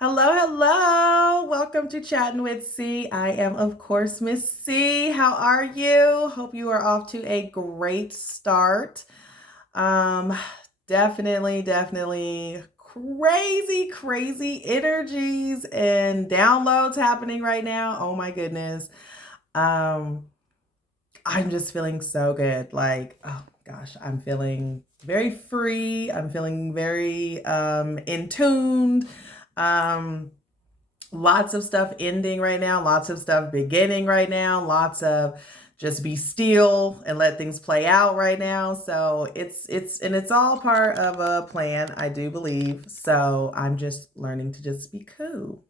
Hello, hello. Welcome to Chatting with C. I am, of course, Miss C. How are you? Hope you are off to a great start. Um, definitely crazy energies and downloads happening right now. Oh my goodness. Um, I'm just feeling so good. Like, oh gosh, I'm feeling very free. I'm feeling very in tuned. Um, Lots of stuff ending right now, lots of stuff beginning right now, lots of just be still and let things play out right now. So it's all part of a plan, I do believe. So I'm just learning to just be cool.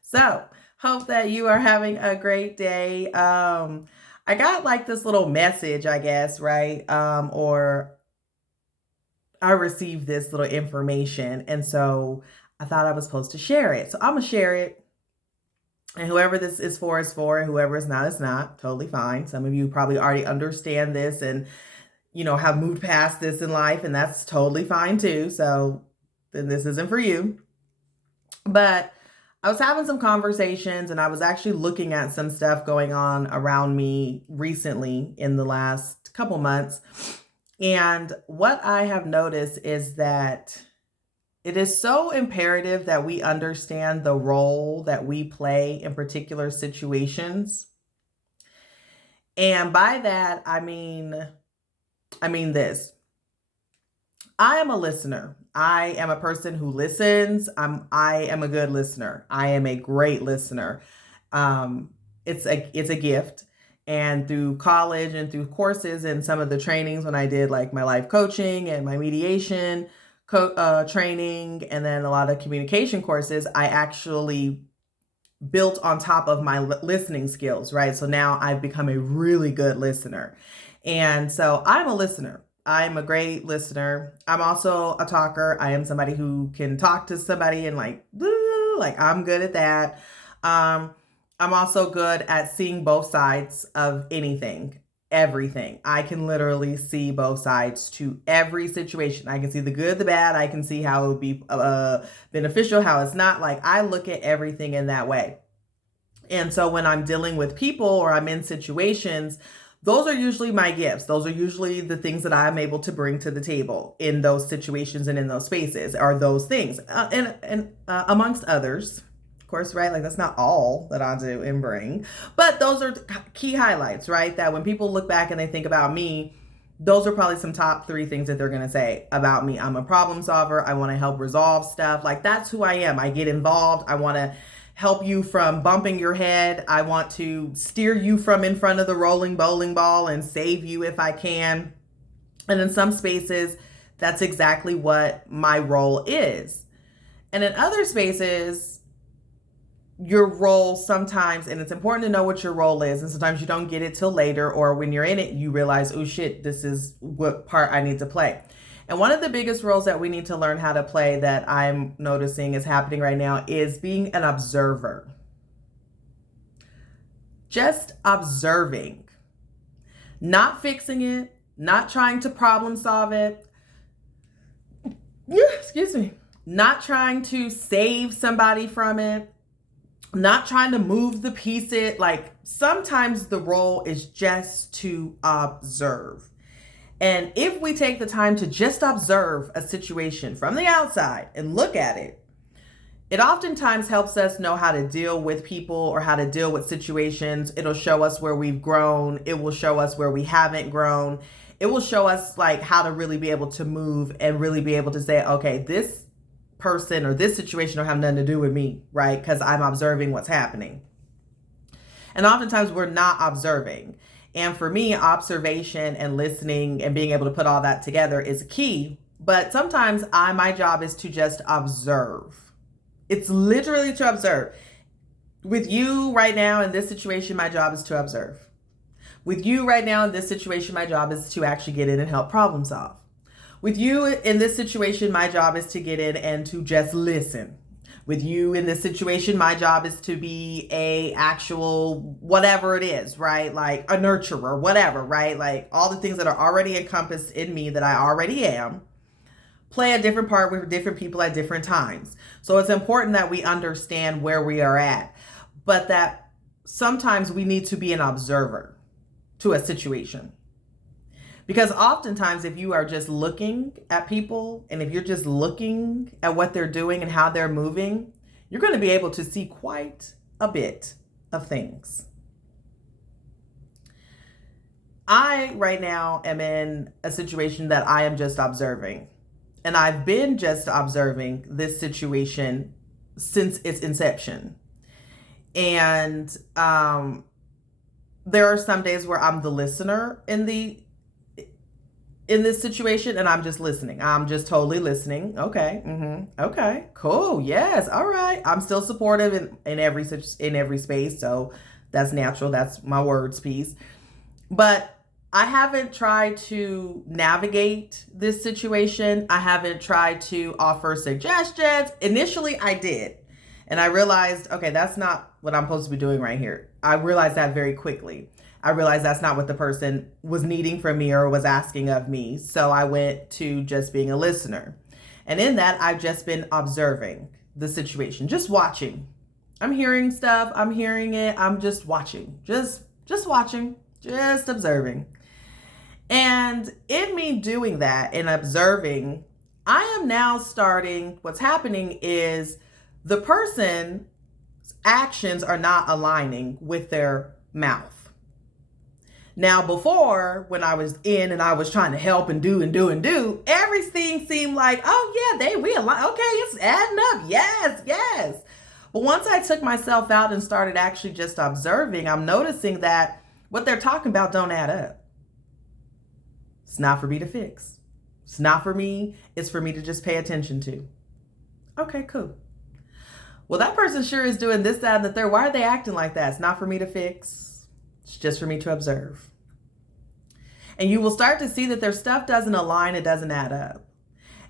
So hope that you are having a great day. I got like this little message, I guess, right? Or I received this little information, and so I thought I was supposed to share it. So I'm gonna share it. And whoever this is for, and whoever is not, is not. Totally fine. Some of you probably already understand this and, have moved past this in life, and that's totally fine too. So then this isn't for you. But I was having some conversations and I was actually looking at some stuff going on around me recently in the last couple months. And what I have noticed is that it is so imperative that we understand the role that we play in particular situations. And by that, I mean this. I am a listener. I am a person who listens. I am a good listener. I am a great listener. Um, it's a gift. And through college and through courses and some of the trainings when I did like my life coaching and my mediation training, and then a lot of communication courses, I actually built on top of my listening skills, right? So now I've become a really good listener. And so I'm a listener. I'm a great listener. I'm also a talker. I am somebody who can talk to somebody and like I'm good at that. Um, I'm also good at seeing both sides of anything, everything. I can literally see both sides to every situation. I can see the good, the bad. I can see how it would be beneficial, how it's not. Like I look at everything in that way. And so when I'm dealing with people or I'm in situations, those are usually my gifts. Those are usually the things that I'm able to bring to the table in those situations and in those spaces are those things. And amongst others, of course, right? Like that's not all that I do and bring, but those are key highlights, right? That when people look back and they think about me, those are probably some top three things that they're going to say about me. I'm a problem solver. I want to help resolve stuff. Like that's who I am. I get involved. I want to help you from bumping your head. I want to steer you from in front of the rolling bowling ball and save you if I can. And in some spaces, that's exactly what my role is. And in other spaces, your role sometimes, and it's important to know what your role is, and sometimes you don't get it till later, or when you're in it, you realize, oh shit, this is what part I need to play. And one of the biggest roles that we need to learn how to play that I'm noticing is happening right now is being an observer. Just observing, not fixing it, not trying to problem solve it. Excuse me. Not trying to save somebody from it, not trying to move the pieces. Like sometimes the role is just to observe. And if we take the time to just observe a situation from the outside and look at it, it oftentimes helps us know how to deal with people or how to deal with situations. It'll show us where we've grown. It will show us where we haven't grown. It will show us like how to really be able to move and really be able to say, okay, this person or this situation don't have nothing to do with me, right? Because I'm observing what's happening. And oftentimes we're not observing. And for me, observation and listening and being able to put all that together is key. But sometimes my job is to just observe. It's literally to observe. With you right now in this situation, my job is to observe. With you right now in this situation, my job is to actually get in and help problem solve. With you in this situation, my job is to get in and to just listen. With you in this situation, my job is to be a actual whatever it is, right? Like a nurturer, whatever, right? Like all the things that are already encompassed in me that I already am. play a different part with different people at different times. So it's important that we understand where we are at, but that sometimes we need to be an observer to a situation. Because oftentimes, if you are just looking at people and if you're just looking at what they're doing and how they're moving, you're going to be able to see quite a bit of things. I, right now, am in a situation that I am just observing. And I've been just observing this situation since its inception. And there are some days where I'm the listener in this situation, and I'm just listening. I'm just totally listening. Okay. Okay. Cool. Yes. All right. I'm still supportive in every space. So that's natural. That's my words piece. But I haven't tried to navigate this situation. I haven't tried to offer suggestions. Initially, I did. And I realized, okay, that's not what I'm supposed to be doing right here. I realized that very quickly. I realized that's not what the person was needing from me or was asking of me. So I went to just being a listener. And in that, I've just been observing the situation, just watching. I'm hearing stuff. I'm hearing it. I'm just watching, just watching, just observing. And in me doing that and observing, I am now starting, what's happening is the person's actions are not aligning with their mouth. Now, before, when I was in and I was trying to help and do, everything seemed like, oh yeah, we align. Okay, it's adding up. Yes. But once I took myself out and started actually just observing, I'm noticing that what they're talking about don't add up. It's not for me to fix. It's not for me. It's for me to just pay attention to. Okay, cool. Well, that person sure is doing this, that, and the third. Why are they acting like that? It's not for me to fix. It's just for me to observe. And you will start to see that their stuff doesn't align. It doesn't add up.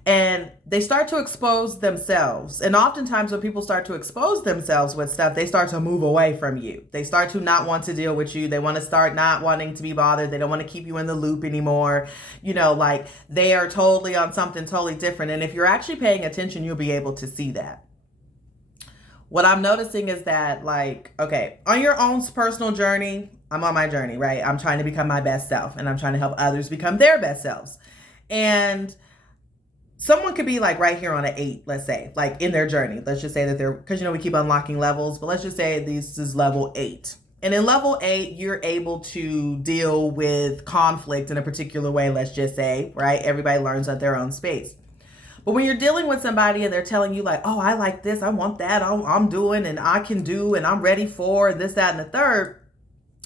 And they start to expose themselves. And oftentimes when people start to expose themselves with stuff, they start to move away from you. They start to not want to deal with you. They want to start not wanting to be bothered. They don't want to keep you in the loop anymore. Like they are totally on something totally different. And if you're actually paying attention, you'll be able to see that. What I'm noticing is that, okay, on your own personal journey, I'm on my journey, right? I'm trying to become my best self and I'm trying to help others become their best selves. And someone could be right here on an 8, let's say, in their journey. Let's just say that because we keep unlocking levels, but let's just say this is level 8. And in level 8, you're able to deal with conflict in a particular way, let's just say, right? Everybody learns at their own space. But when you're dealing with somebody and they're telling you oh, I like this, I want that, I'm doing and I can do and I'm ready for this, that, and the third.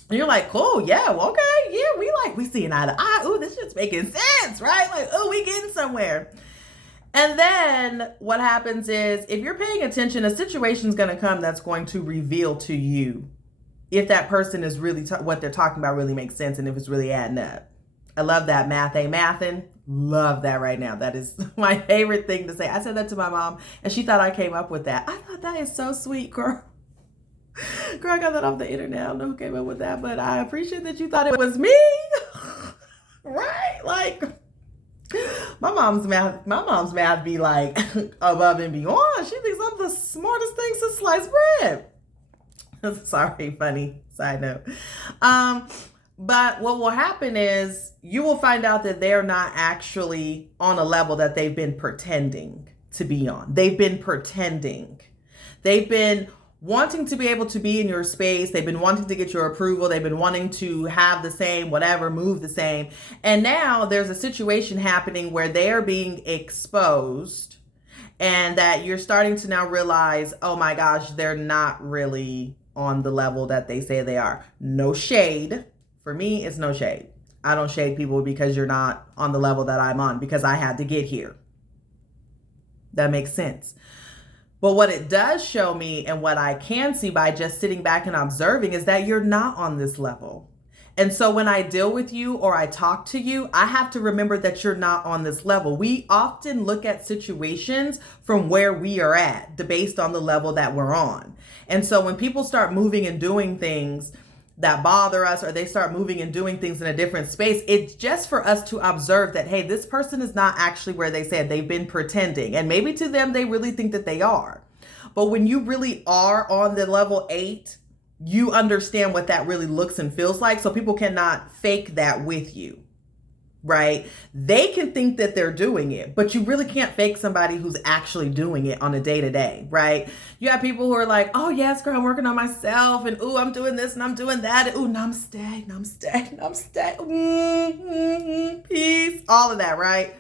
And you're like, cool, yeah, well, okay, yeah, we seeing eye to eye. Ooh, this shit's making sense, right? Ooh, we getting somewhere. And then what happens is if you're paying attention, a situation's going to come that's going to reveal to you if that person is really, what they're talking about really makes sense and if it's really adding up. I love that math ain't mathin'. Love that right now. That is my favorite thing to say. I said that to my mom and she thought I came up with that. I thought that is so sweet, girl. Girl, I got that off the internet. I don't know who came up with that, but I appreciate that you thought it was me. Right? My mom's math be above and beyond. She thinks I'm the smartest thing since sliced bread. Sorry, funny side note. But what will happen is you will find out that they're not actually on a level that they've been pretending to be on. They've been pretending. They've been wanting to be able to be in your space. They've been wanting to get your approval. They've been wanting to have the same, whatever, move the same. And now there's a situation happening where they're being exposed and that you're starting to now realize, oh my gosh, they're not really on the level that they say they are. No shade. For me, it's no shade. I don't shade people because you're not on the level that I'm on because I had to get here. That makes sense. But what it does show me and what I can see by just sitting back and observing is that you're not on this level. And so when I deal with you or I talk to you, I have to remember that you're not on this level. We often look at situations from where we are at, based on the level that we're on. And so when people start moving and doing things, that bother us, or they start moving and doing things in a different space, it's just for us to observe that, hey, this person is not actually where they said. They've been pretending. And maybe to them, they really think that they are. But when you really are on the level 8, you understand what that really looks and feels like. So people cannot fake that with you, right? They can think that they're doing it, but you really can't fake somebody who's actually doing it on a day-to-day, right? You have people who are like, oh yes, girl, I'm working on myself, and ooh, I'm doing this and I'm doing that, and ooh, namaste, namaste, namaste, peace, all of that, right?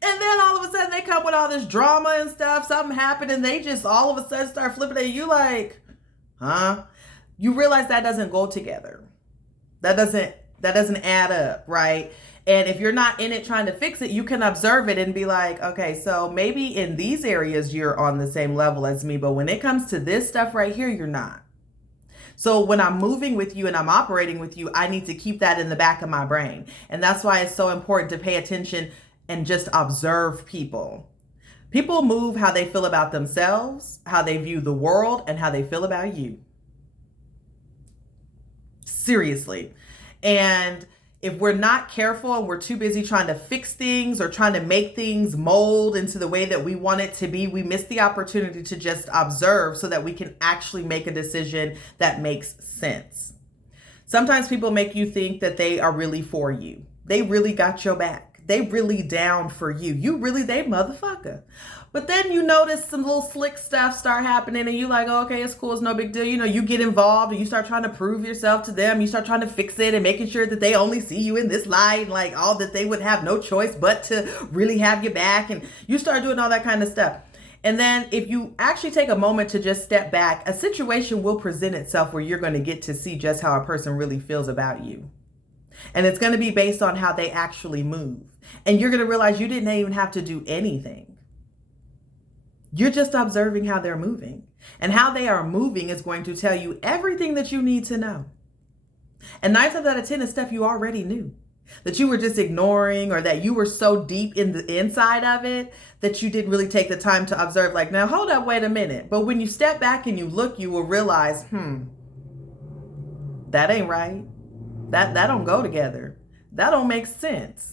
And then all of a sudden they come with all this drama and stuff, something happened, and they just all of a sudden start flipping at you like, huh? You realize that doesn't go together. That doesn't add up, right? And if you're not in it trying to fix it, you can observe it and be like, okay, so maybe in these areas you're on the same level as me, but when it comes to this stuff right here, you're not. So when I'm moving with you and I'm operating with you, I need to keep that in the back of my brain. And that's why it's so important to pay attention and just observe people. People move how they feel about themselves, how they view the world, and how they feel about you. Seriously. And if we're not careful and we're too busy trying to fix things or trying to make things mold into the way that we want it to be, we miss the opportunity to just observe so that we can actually make a decision that makes sense. Sometimes people make you think that they are really for you. They really got your back. They really down for you. You really, they motherfucker. But then you notice some little slick stuff start happening and you like, oh, okay, it's cool. It's no big deal. You know, you get involved and you start trying to prove yourself to them. You start trying to fix it and making sure that they only see you in this light, like all that they would have no choice but to really have your back. And you start doing all that kind of stuff. And then if you actually take a moment to just step back, a situation will present itself where you're going to get to see just how a person really feels about you. And it's going to be based on how they actually move. And you're going to realize you didn't even have to do anything. You're just observing how they're moving. And how they are moving is going to tell you everything that you need to know. And 9 times out of 10 is stuff you already knew, that you were just ignoring, or that you were so deep in the inside of it that you didn't really take the time to observe. Like, now hold up, wait a minute. But when you step back and you look, you will realize, that ain't right. That don't go together. That don't make sense.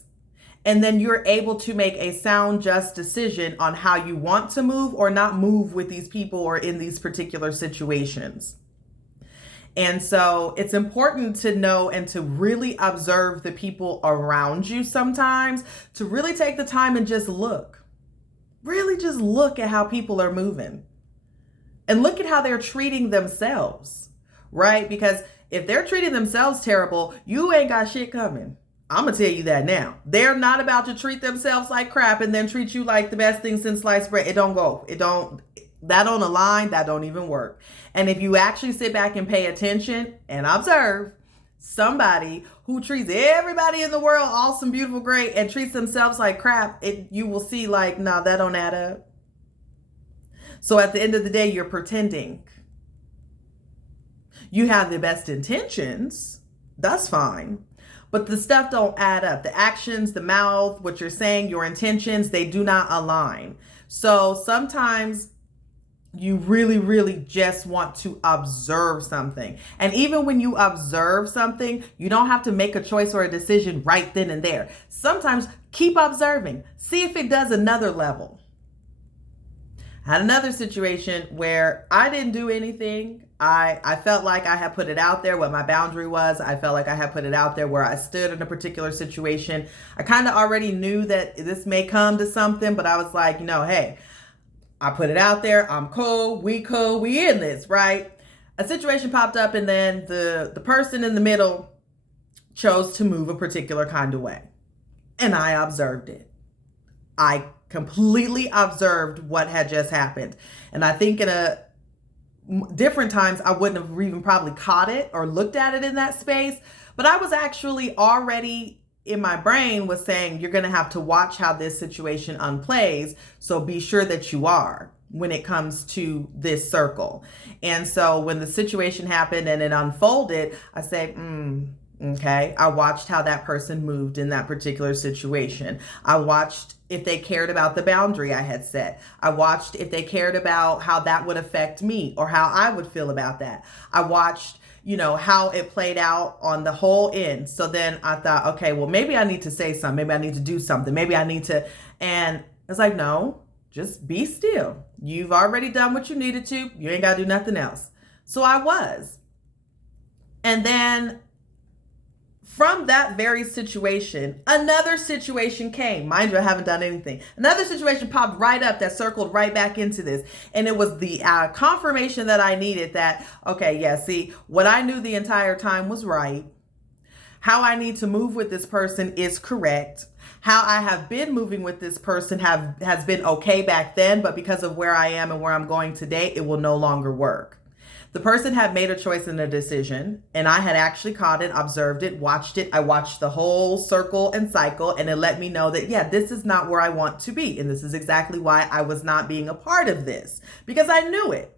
And then you're able to make a sound, just decision on how you want to move or not move with these people or in these particular situations. And so it's important to know and to really observe the people around you sometimes, to really take the time and just look. Really just look at how people are moving. And look at how they're treating themselves, right? Because if they're treating themselves terrible, you ain't got shit coming. I'm going to tell you that now. They're not about to treat themselves like crap and then treat you like the best thing since sliced bread. It don't go. That don't align. That don't even work. And if you actually sit back and pay attention and observe somebody who treats everybody in the world awesome, beautiful, great, and treats themselves like crap, you will see like, no, that don't add up. So at the end of the day, you're pretending. You have the best intentions. That's fine. But the stuff don't add up. The actions, the mouth, what you're saying, your intentions, they do not align. So sometimes you really, really just want to observe something. And even when you observe something, you don't have to make a choice or a decision right then and there. Sometimes keep observing. See if it does another level. I had another situation where I didn't do anything. I felt like I had put it out there what my boundary was. I felt like I had put it out there where I stood in a particular situation. I kind of already knew that this may come to something, but I was like, hey, I put it out there. I'm cool. We in this, right? A situation popped up and then the person in the middle chose to move a particular kind of way. And I observed it. I completely observed what had just happened. And I think in different times, I wouldn't have even probably caught it or looked at it in that space. But I was actually already in my brain was saying, you're going to have to watch how this situation unplays. So be sure that you are when it comes to this circle. And so when the situation happened and it unfolded, I say, okay, I watched how that person moved in that particular situation. I watched if they cared about the boundary I had set. I watched if they cared about how that would affect me or how I would feel about that. I watched, how it played out on the whole end. So then I thought, okay, well, maybe I need to say something. Maybe I need to do something. Maybe I need to. And it's like, no, just be still. You've already done what you needed to. You ain't got to do nothing else. So I was. And then from that very situation, another situation came. Mind you, I haven't done anything. Another situation popped right up that circled right back into this. And it was the confirmation that I needed that, okay, yeah, see, what I knew the entire time was right. How I need to move with this person is correct. How I have been moving with this person has been okay back then, but because of where I am and where I'm going today, it will no longer work. The person had made a choice and a decision, and I had actually caught it, observed it, watched it. I watched the whole circle and cycle, and it let me know that, yeah, this is not where I want to be. And this is exactly why I was not being a part of this, because I knew it.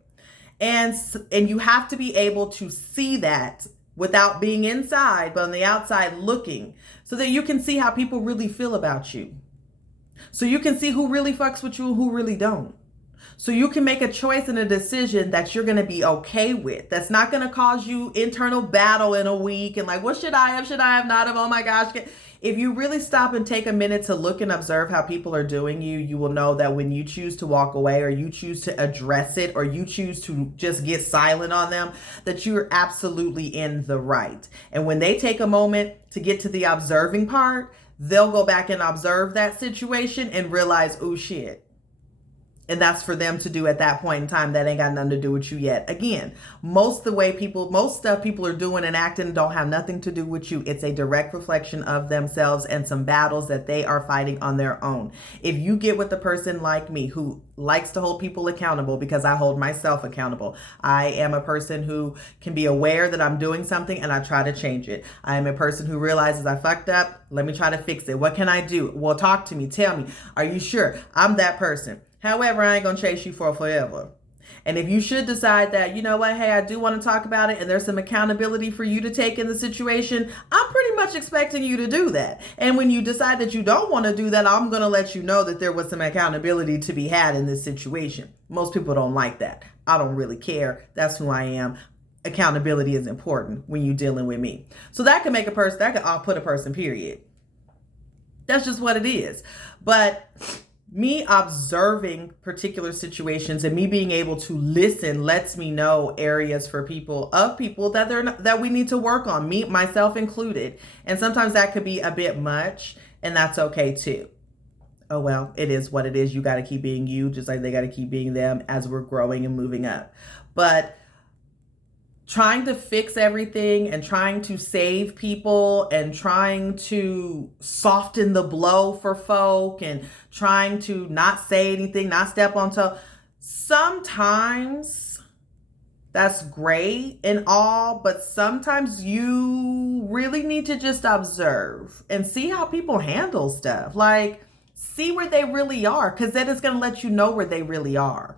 And you have to be able to see that without being inside, but on the outside looking, so that you can see how people really feel about you. So you can see who really fucks with you and who really don't. So you can make a choice and a decision that you're going to be okay with. That's not going to cause you internal battle in a week and like, what should I have? Should I have not have? Oh my gosh. If you really stop and take a minute to look and observe how people are doing you, you will know that when you choose to walk away or you choose to address it or you choose to just get silent on them, that you're absolutely in the right. And when they take a moment to get to the observing part, they'll go back and observe that situation and realize, oh shit. And that's for them to do at that point in time. That ain't got nothing to do with you yet. Again, most stuff people are doing and acting don't have nothing to do with you. It's a direct reflection of themselves and some battles that they are fighting on their own. If you get with a person like me who likes to hold people accountable, because I hold myself accountable. I am a person who can be aware that I'm doing something and I try to change it. I am a person who realizes I fucked up. Let me try to fix it. What can I do? Well, talk to me. Tell me. Are you sure? I'm that person. However, I ain't going to chase you for forever. And if you should decide that, you know what, hey, I do want to talk about it and there's some accountability for you to take in the situation, I'm pretty much expecting you to do that. And when you decide that you don't want to do that, I'm going to let you know that there was some accountability to be had in this situation. Most people don't like that. I don't really care. That's who I am. Accountability is important when you're dealing with me. So that can make that can off-put a person, period. That's just what it is. But me observing particular situations and me being able to listen lets me know areas for people that we need to work on, me, myself included. And sometimes that could be a bit much, and that's okay too. Oh, well, it is what it is. You got to keep being you, just like they got to keep being them as we're growing and moving up. But trying to fix everything and trying to save people and trying to soften the blow for folk and trying to not say anything, not step on toe. Sometimes that's great and all, but sometimes you really need to just observe and see how people handle stuff. Like, see where they really are, because that is going to let you know where they really are.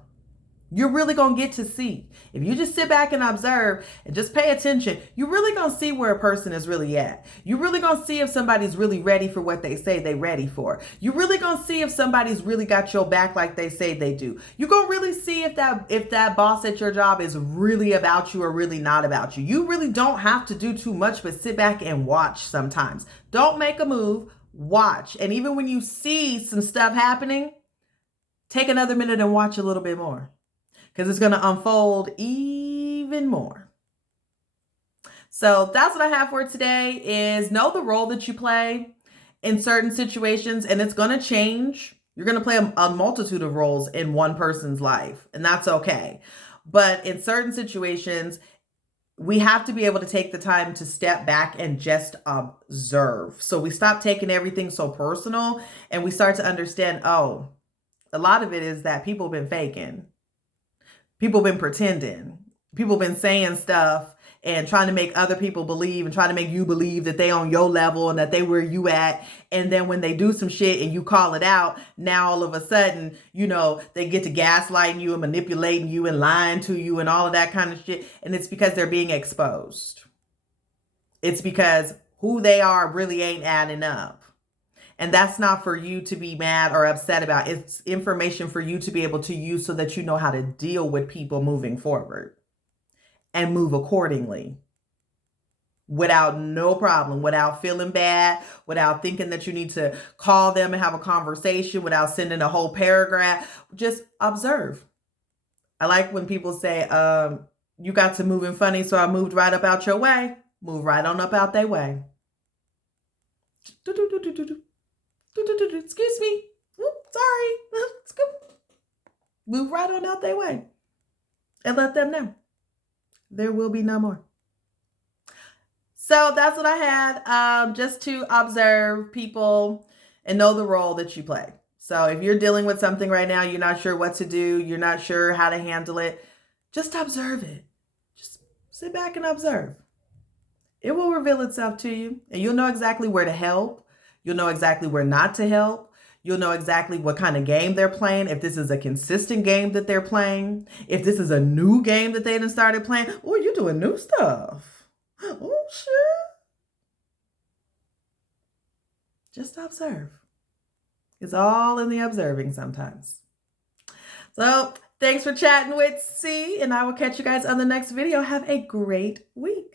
You're really going to get to see. If you just sit back and observe and just pay attention, you're really going to see where a person is really at. You're really going to see if somebody's really ready for what they say they're ready for. You're really going to see if somebody's really got your back like they say they do. You're going to really see if that boss at your job is really about you or really not about you. You really don't have to do too much but sit back and watch sometimes. Don't make a move. Watch. And even when you see some stuff happening, take another minute and watch a little bit more, because it's going to unfold even more. So that's what I have for today, is know the role that you play in certain situations, and it's going to change. You're going to play a multitude of roles in one person's life, and that's okay. But in certain situations, we have to be able to take the time to step back and just observe. So we stop taking everything so personal, and we start to understand, oh, a lot of it is that people have been faking. People been pretending. People been saying stuff and trying to make other people believe and trying to make you believe that they on your level and that they where you at. And then when they do some shit and you call it out, now all of a sudden, they get to gaslighting you and manipulating you and lying to you and all of that kind of shit. And it's because they're being exposed. It's because who they are really ain't adding up. And that's not for you to be mad or upset about. It's information for you to be able to use so that you know how to deal with people moving forward and move accordingly. without no problem, without feeling bad, without thinking that you need to call them and have a conversation, without sending a whole paragraph. Just observe. I like when people say, you got to moving funny, so I moved right up out your way. Move right on up out their way. Excuse me. Sorry. Move right on out their way. And let them know there will be no more. So that's what I had, just to observe people and know the role that you play. So if you're dealing with something right now, you're not sure what to do, you're not sure how to handle it, just observe it. Just sit back and observe. It will reveal itself to you, and you'll know exactly where to help. You'll know exactly where not to help. You'll know exactly what kind of game they're playing, if this is a consistent game that they're playing, if this is a new game that they done started playing. Oh, you're doing new stuff. Oh, sure. Just observe. It's all in the observing sometimes. So thanks for chatting with C, and I will catch you guys on the next video. Have a great week.